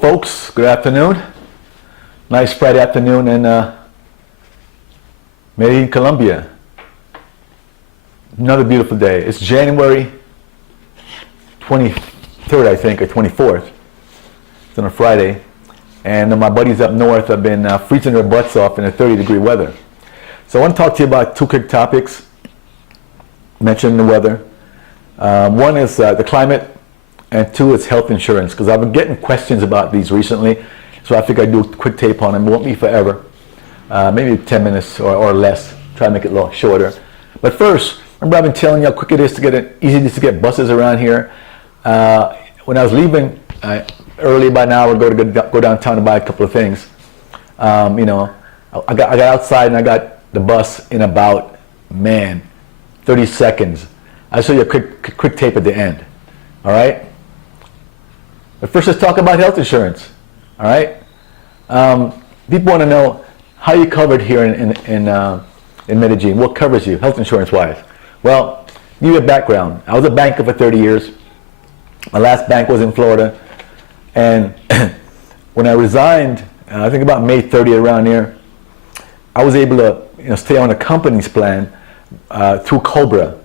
folks, good afternoon. Nice Friday afternoon in Medellin, Colombia. Another beautiful day. It's January 23rd, I think, or 24th. It's on a Friday. And my buddies up north have been freezing their butts off in a 30-degree weather. So I want to talk to you about two quick topics. Mention the weather. One is the climate, and two is health insurance, because I've been getting questions about these recently. So I think I'd do a quick tape on them. It won't be forever. Maybe 10 minutes or less. Try to make it a little shorter. But first, remember I've been telling you how quick it is to get easy it is to get buses around here. When I was leaving early by now, I would go downtown to buy a couple of things. I got outside and I got the bus in about 30 seconds. I'll show you a quick tape at the end. All right. But first, let's talk about health insurance. All right. People want to know how you covered here in Medellin. What covers you health insurance wise? Well, give you a background. I was a banker for 30 years. My last bank was in Florida, and when I resigned, I think about May 30 around here, I was able to stay on a company's plan through Cobra.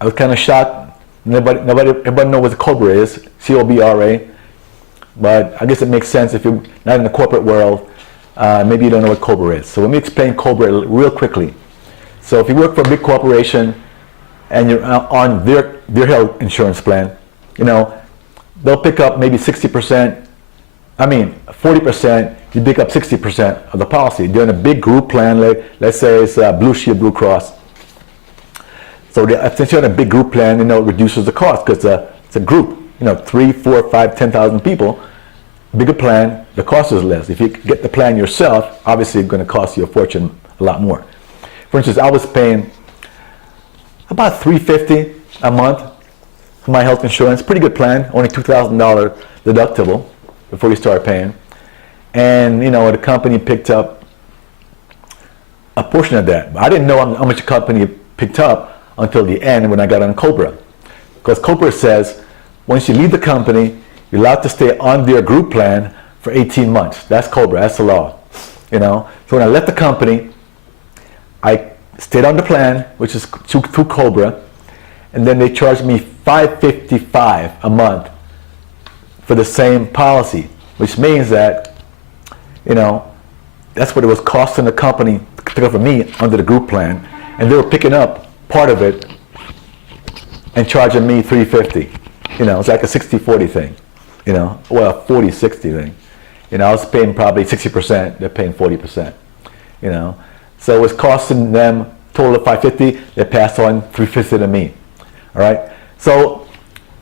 I was kind of shocked. Everybody knows what Cobra is, C-O-B-R-A. But I guess it makes sense if you're not in the corporate world. Maybe you don't know what Cobra is. So let me explain Cobra real quickly. So if you work for a big corporation and you're on their health insurance plan, they'll pick up maybe 40%, you pick up 60% of the policy. You're in a big group plan, let's say it's Blue Shield, Blue Cross. So since you're in a big group plan, it reduces the cost because it's a group, 3, 4, 5, 10,000 people. Bigger plan, the cost is less. If you get the plan yourself, obviously it's going to cost you a fortune, a lot more. For instance, I was paying about $350 a month for my health insurance. Pretty good plan, only $2,000 deductible before you start paying. And the company picked up a portion of that. I didn't know how much the company picked up until the end when I got on Cobra. Because Cobra says once you leave the company, you're allowed to stay on their group plan for 18 months. That's Cobra, that's the law. So when I left the company, I stayed on the plan, which is through Cobra, and then they charged me $555 a month for the same policy, which means that, that's what it was costing the company to cover me under the group plan, and they were picking up part of it and charging me $350. It's like a 60-40 thing, a 40-60 thing. I was paying probably 60%, they're paying 40%, So it was costing them total of $550, they passed on $350 to me. All right, so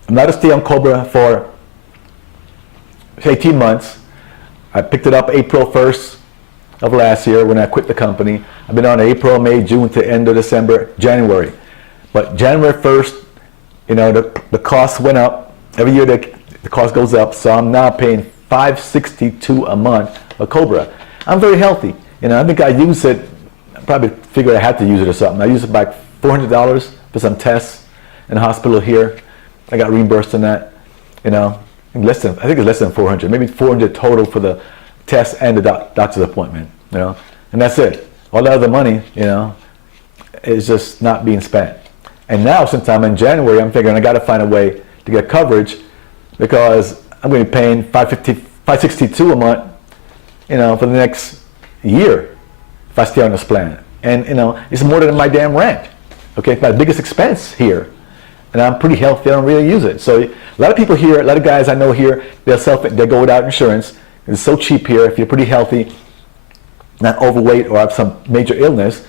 I'm not to stay on Cobra for 18 months. I picked it up April 1st of last year when I quit the company. I've been on April, May, June to end of December, January. But January 1st, the cost went up. Every year the cost goes up, so I'm now paying $562 a month for Cobra. I'm very healthy. I think I use it, I probably figured I had to use it or something. I use it about $400 for some tests in the hospital here. I got reimbursed on that. I think it's less than 400, maybe 400 total for the test and the doctor's appointment, and that's it. All the other money, is just not being spent. And now, since I'm in January, I'm figuring I got to find a way to get coverage because I'm going to be paying $562 a month, for the next year if I stay on this plan. And it's more than my damn rent. Okay, it's my biggest expense here. And I'm pretty healthy, I don't really use it. So a lot of people here, a lot of guys I know here, they go without insurance. It's so cheap here. If you're pretty healthy, not overweight or have some major illness,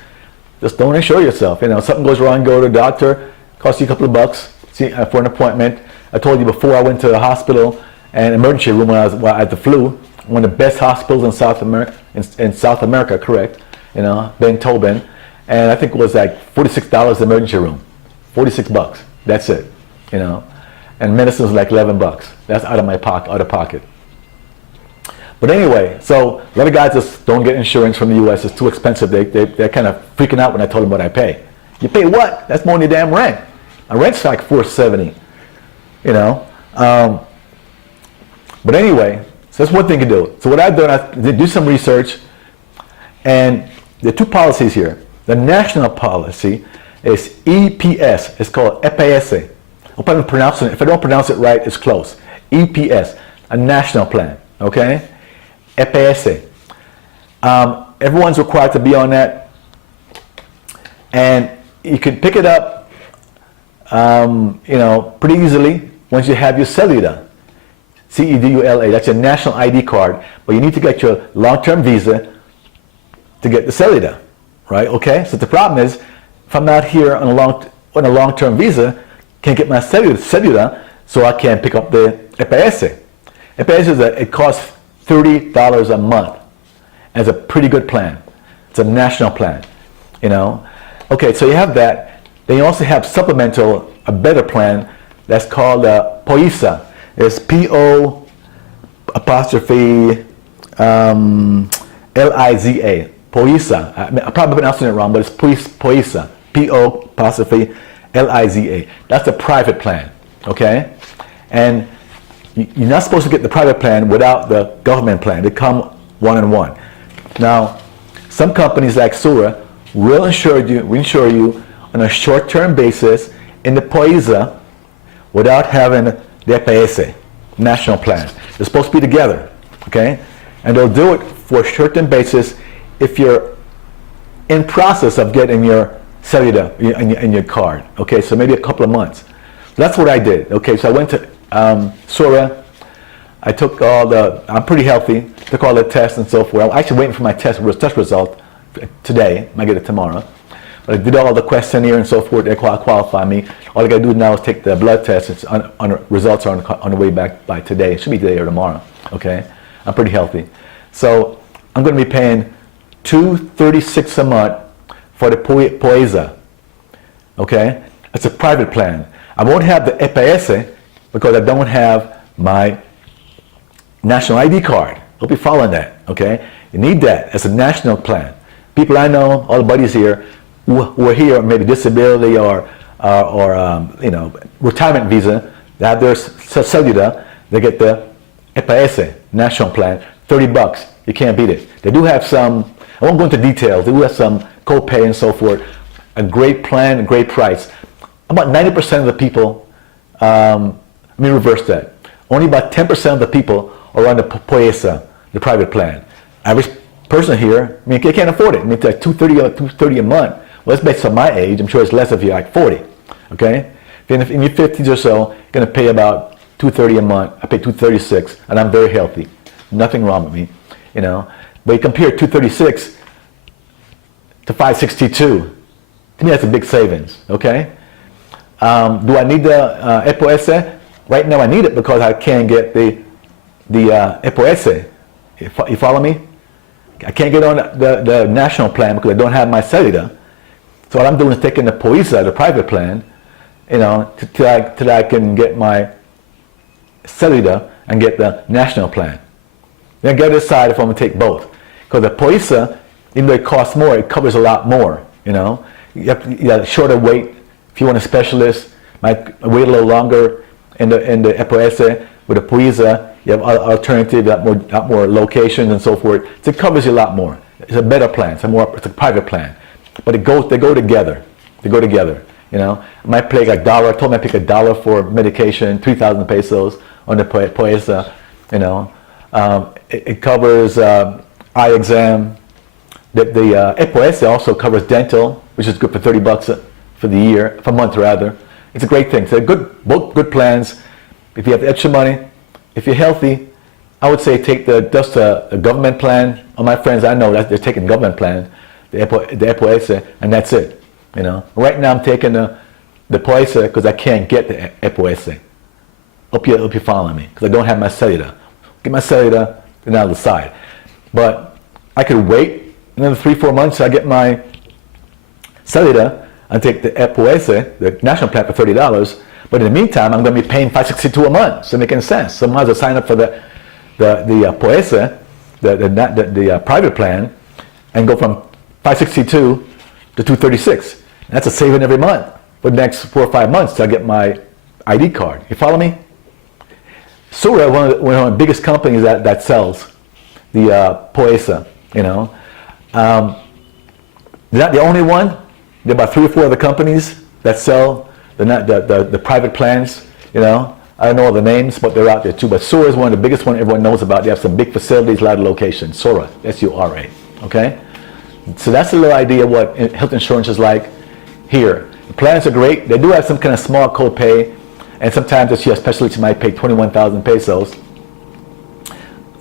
just don't insure yourself. Something goes wrong, go to the doctor, costs you a couple of bucks for an appointment. I told you before, I went to the hospital and emergency room when I had the flu. One of the best hospitals in South America, correct? Ben Tobin, and I think it was like $46 emergency room, 46 bucks. That's it, and medicine was like 11 bucks. That's out of pocket. But anyway, so a lot of guys just don't get insurance from the U.S. It's too expensive. They're kind of freaking out when I told them what I pay. You pay what? That's more than your damn rent. My rent's like $470, But anyway, So that's one thing you can do. So what I've done, I did do some research, and there are two policies here. The national policy is EPS. It's called EPS. If I don't pronounce it right, it's close. EPS, a national plan. Okay, EPS. Everyone's required to be on that, and you can pick it up, pretty easily once you have your cellular. CEDULA, that's your national ID card, but you need to get your long-term visa to get the cellular, right? Okay, so the problem is, if I'm not here on a long-term visa, can't get my cellular, so I can't pick up the EPS. EPS it costs $30 a month. As a pretty good plan. It's a national plan, Okay, so you have that. Then you also have supplemental, a better plan that's called POISA. It's P-O apostrophe L-I-Z-A. POISA. I'm probably pronouncing it wrong, but it's POISA. P-O apostrophe L-I-Z-A. That's a private plan, okay? And you're not supposed to get the private plan without the government plan. They come one-on-one. Now, some companies like Sura will insure you on a short-term basis in the POISA without having the EPS, national plan. They're supposed to be together, okay? And they'll do it for a short-term basis if you're in process of getting your cellular in your card, okay? So maybe a couple of months. So that's what I did, okay? So I went to Sura. I took I'm pretty healthy, took all the tests and so forth. I'm actually waiting for my test result today. I might get it tomorrow. But I did all the questionnaire and so forth. They qualify me. All I got to do now is take the blood test. Results are on the way back by today. It should be today or tomorrow. Okay, I'm pretty healthy. So I'm going to be paying $236 a month for the POISA. Okay, it's a private plan. I won't have the EPS because I don't have my national ID card. Hope you're following that, okay? You need that as a national plan. People I know, all the buddies here, who are here, maybe disability or retirement visa, they have their cellular, they get the EPS, national plan, $30. You can't beat it. They do have some, I won't go into details, they do have some copay and so forth. A great plan, a great price. About 90% of the people, let me reverse that. Only about 10% of the people are on the POISA, the private plan. Average person here, they can't afford it. It's like $230 a month. Well, that's based on my age. I'm sure it's less if you're like 40. Okay? Then if in your 50s or so, you're going to pay about $230 a month. I pay $236, and I'm very healthy. Nothing wrong with me, But you compare $236 to $562. To me, that's a big savings. Okay? Do I need the EPS? Right now, I need it because I can't get the EPS. You follow me? I can't get on the national plan because I don't have my cellular. So what I'm doing is taking the POISA, the private plan, till I can get my cellular and get the national plan. Then I got to decide if I'm going to take both. Because the POISA, even though it costs more, it covers a lot more. You have a shorter wait. If you want a specialist, might wait a little longer in the EPS. With the POISA, you have alternative, you have more locations and so forth. So it covers you a lot more. It's a better plan. It's a private plan. But they go together. They go together. I might pay like $1. I told me I pick $1 for medication, 3,000 pesos on the POISA. It covers eye exam. The EPS also covers dental, which is good for $30 for the year, for a month rather. It's a great thing. So both good plans. If you have extra money, if you're healthy, I would say take just a government plan. All my friends I know that they're taking government plan, the EPS, and that's it. Right now I'm taking the POISA because I can't get the EPS. Hope you're following me because I don't have my cellular. Get my cellular, then I'll decide. But I could wait another 3-4 months till I get my cellular and take the EPS, the national plan, for $30. But in the meantime, I'm going to be paying $562 a month. So it makes sense. So I might as well sign up for the POISA, the private plan, and go from $562 to $236. And that's a saving every month for the next 4 or 5 months till I get my ID card. You follow me? Sura, one of the biggest companies that sells the Poesa, you know. They're not the only one. There are about 3 or 4 other companies that sell the private plans, you know. I don't know all the names, but they're out there too. But Sura is one of the biggest ones everyone knows about. They have some big facilities, a lot of locations. Sura, S-U-R-A, okay? So that's a little idea of what health insurance is like here. The plans are great. They do have some kind of small copay, and sometimes if you have specialists, you might pay 21,000 pesos,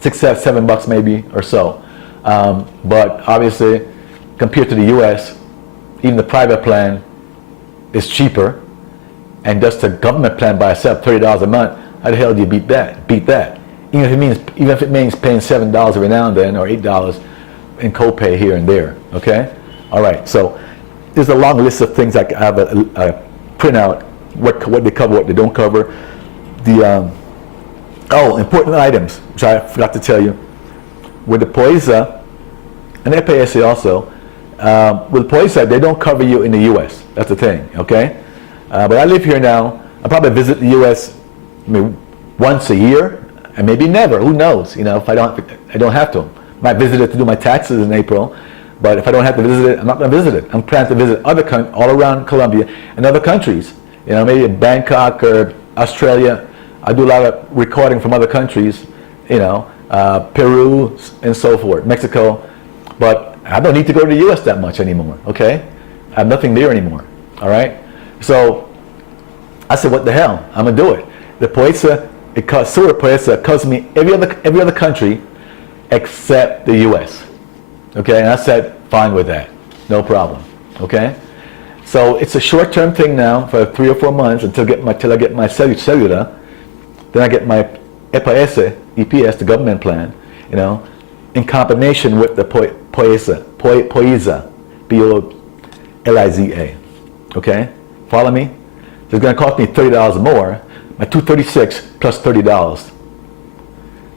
$7 maybe or so. But obviously, compared to the U.S., even the private plan is cheaper, and just the government plan by itself, $30 a month. How the hell do you beat that? Even if it means paying $7 every now and then, or $8 in copay here and there. Okay, all right. So there's a long list of things I have a printout. What they cover, what they don't cover. The important items, which I forgot to tell you. With the Poesa and FASA also, with Poesa, they don't cover you in the U.S. That's the thing, okay? But I live here now. I probably visit the U.S. Once a year, and maybe never. Who knows? You know, if I don't have to. I might visit it to do my taxes in April, but if I don't have to visit it, I'm not going to visit it. I'm planning to visit all around Colombia and other countries. You know, maybe Bangkok or Australia. I do a lot of recording from other countries. You know, Peru and so forth, Mexico. But I don't need to go to the U.S. that much anymore, okay? I have nothing there anymore, all right? So I said, what the hell? I'm going to do it. The Poesa, Sura Poesa covers me every other country except the U.S., okay? And I said, fine with that, no problem, okay? So it's a short-term thing now for 3 or 4 months until I get my cellular. Then I get my EPS, the government plan, you know, in combination with the Poesa, P-O-L-I-Z-A, okay? Follow me? So it's going to cost me $30 more, my $236 plus $30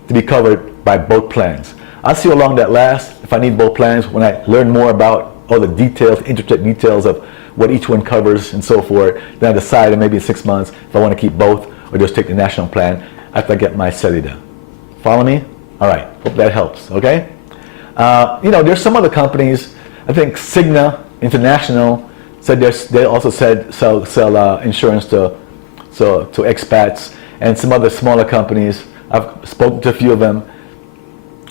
to be covered by both plans. I'll see how long that lasts if I need both plans when I learn more about all the details, intricate details of what each one covers and so forth. Then I decide in maybe 6 months if I want to keep both or just take the national plan after I get my cellular. Follow me? All right, hope that helps, okay? You know, there's some other companies, I think Cigna International said they also sell insurance to expats, and some other smaller companies. I've spoken to a few of them.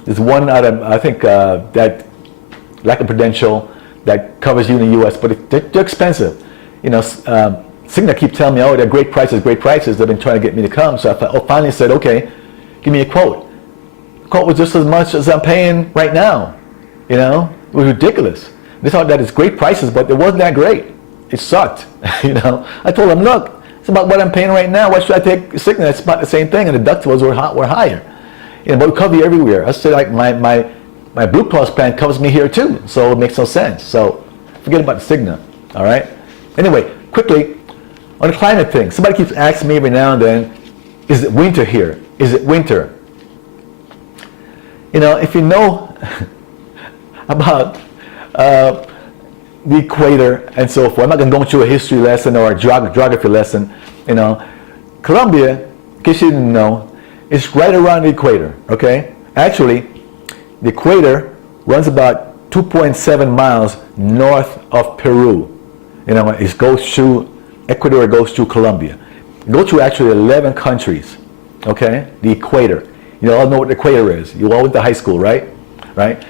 There's one out of, I think, that like a Prudential that covers you in the U.S., but they're expensive. You know, Cigna keep telling me, oh, they're great prices, great prices. They've been trying to get me to come. So I finally said, okay, give me a quote. The quote was just as much as I'm paying right now. You know, it was ridiculous. They thought that it's great prices, but it wasn't that great. It sucked. You know, I told them, look, it's about what I'm paying right now. Why should I take Cigna? It's about the same thing, and the deductibles were higher. You know, but we cover you everywhere. I said, like my Blue Cross plan covers me here too, so it makes no sense. So forget about the Cigna. All right. Anyway, quickly on the climate thing. Somebody keeps asking me every now and then, is it winter here? Is it winter? You know, if you know about the equator and so forth. I'm not going to go into a history lesson or a geography lesson. You know, Colombia, in case you didn't know, is right around the equator. Okay, actually, the equator runs about 2.7 miles north of Peru. You know, it goes through Ecuador, it goes through Colombia. It goes through actually 11 countries. Okay, the equator. You all know what the equator is. You all went to high school, right? Right.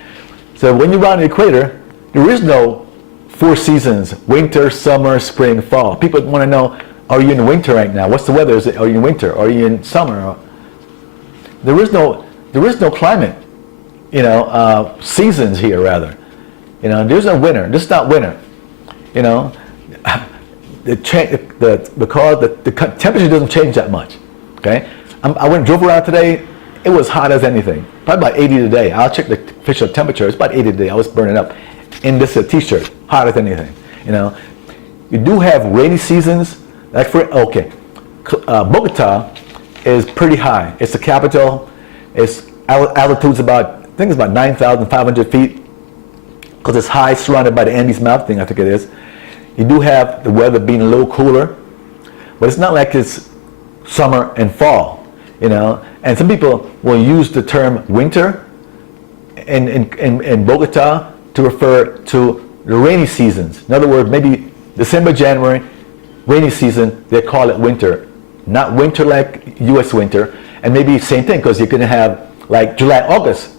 So when you're around the equator, there is no 4 seasons: winter, summer, spring, fall. People want to know, are you in winter right now? What's the weather? Are you in winter? Are you in summer? There is no climate, you know, seasons here rather. You know, there's no winter. This is not winter. You know, the temperature doesn't change that much. Okay, I went and drove around today. It was hot as anything. Probably about 80 today. I'll check the official temperature. It's about 80 today. I was burning up in this t-shirt. Hot as anything. You know, you do have rainy seasons. Like Bogota is pretty high. It's the capital. Its altitude's about, I think it's about 9,500 feet, because it's high, surrounded by the Andes Mountain, I think it is. You do have the weather being a little cooler, but it's not like it's summer and fall. And some people will use the term winter in Bogota to refer to the rainy seasons. In other words, maybe December, January, rainy season, they call it winter. Not winter like U.S. winter. And maybe same thing, because you're going to have like July, August,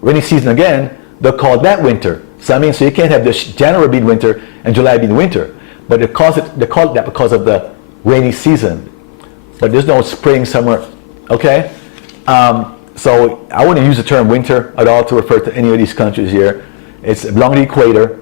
rainy season again, they'll call that winter. So you can't have this January being winter and July being winter. But they call it that because of the rainy season. But there's no spring, summer, okay? So I wouldn't use the term winter at all to refer to any of these countries here. It's along the equator,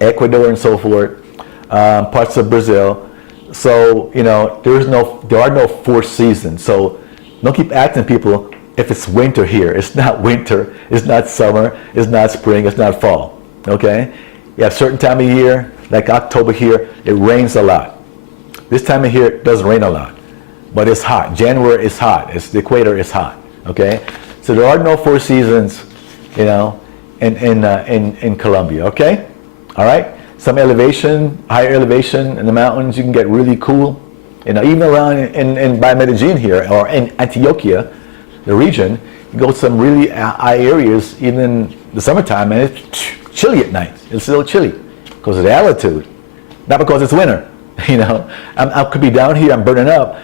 Ecuador and so forth, parts of Brazil. So, there are no 4 seasons. So don't keep asking people if it's winter here. It's not winter, it's not summer, it's not spring, it's not fall, okay? You have a certain time of year, like October here, it rains a lot. This time of year, it doesn't rain a lot, but it's hot. January is hot, the equator is hot, okay? So there are no 4 seasons, in Colombia, okay? All right? Some elevation, higher elevation in the mountains, you can get really cool. Even around by Medellin here, or in Antioquia, the region, you go to some really high areas, even in the summertime, and it's chilly at night. It's a little chilly because of the altitude, not because it's winter. I could be down here, I'm burning up.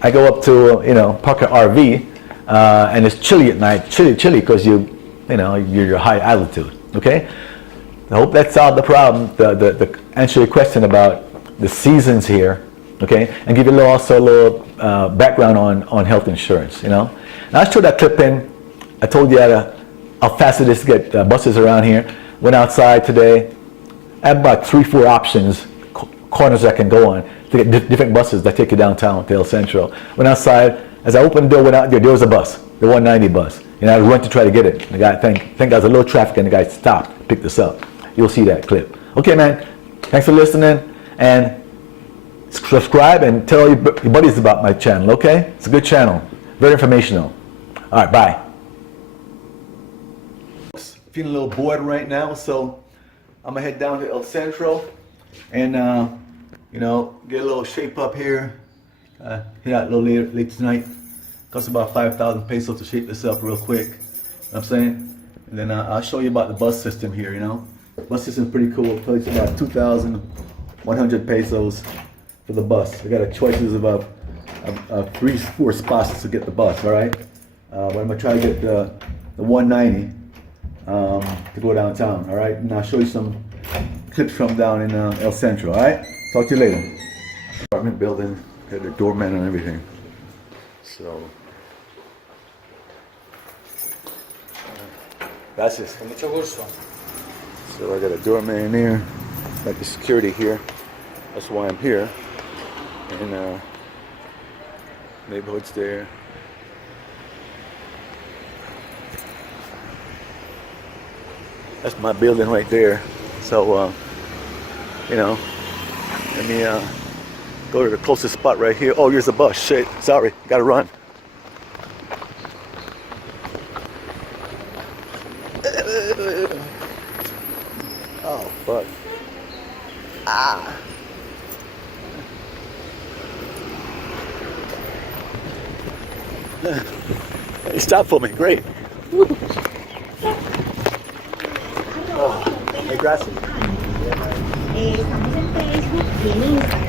I go up to, park an RV, and it's chilly at night, chilly because you're high altitude, okay? I hope that solved the problem, the answer your question about the seasons here, okay? And give you also a little background on health insurance, And I showed that clip in. I told you how fast it is to get buses around here. Went outside today. I have about 3-4 options, corners I can go on to get different buses that take you downtown to El Centro. Went outside. As I opened the door, went out there was a bus, the 190 bus. I went to try to get it. The guy, thank God, there was a little traffic, and the guy stopped, picked us up. You'll see that clip. Okay, man. Thanks for listening, and subscribe and tell all your buddies about my channel, okay? It's a good channel. Very informational. All right, bye. Feeling a little bored right now, so I'm gonna head down to El Centro and get a little shape up here. Hit out a little late tonight. Costs about 5,000 pesos to shape this up real quick. You know what I'm saying? And then I'll show you about the bus system here. Bus system is pretty cool. It's about 2,100 pesos for the bus. We got choices of 3-4 spots to get the bus. All right, but I'm gonna try to get the 190 to go downtown. All right, and I'll show you some clips from down in El Centro. All right, talk to you later. Apartment building, got the doorman and everything. So gracias. Con mucho gusto. So I got a doorman in there, got the security here. That's why I'm here. And neighborhood's there. That's my building right there. So let me go to the closest spot right here. Oh, here's a bus. Shit, sorry, gotta run. Oh, fuck. Ah. He stopped for me, great. Oh, hey, gracias. Estamos en Facebook y en Instagram.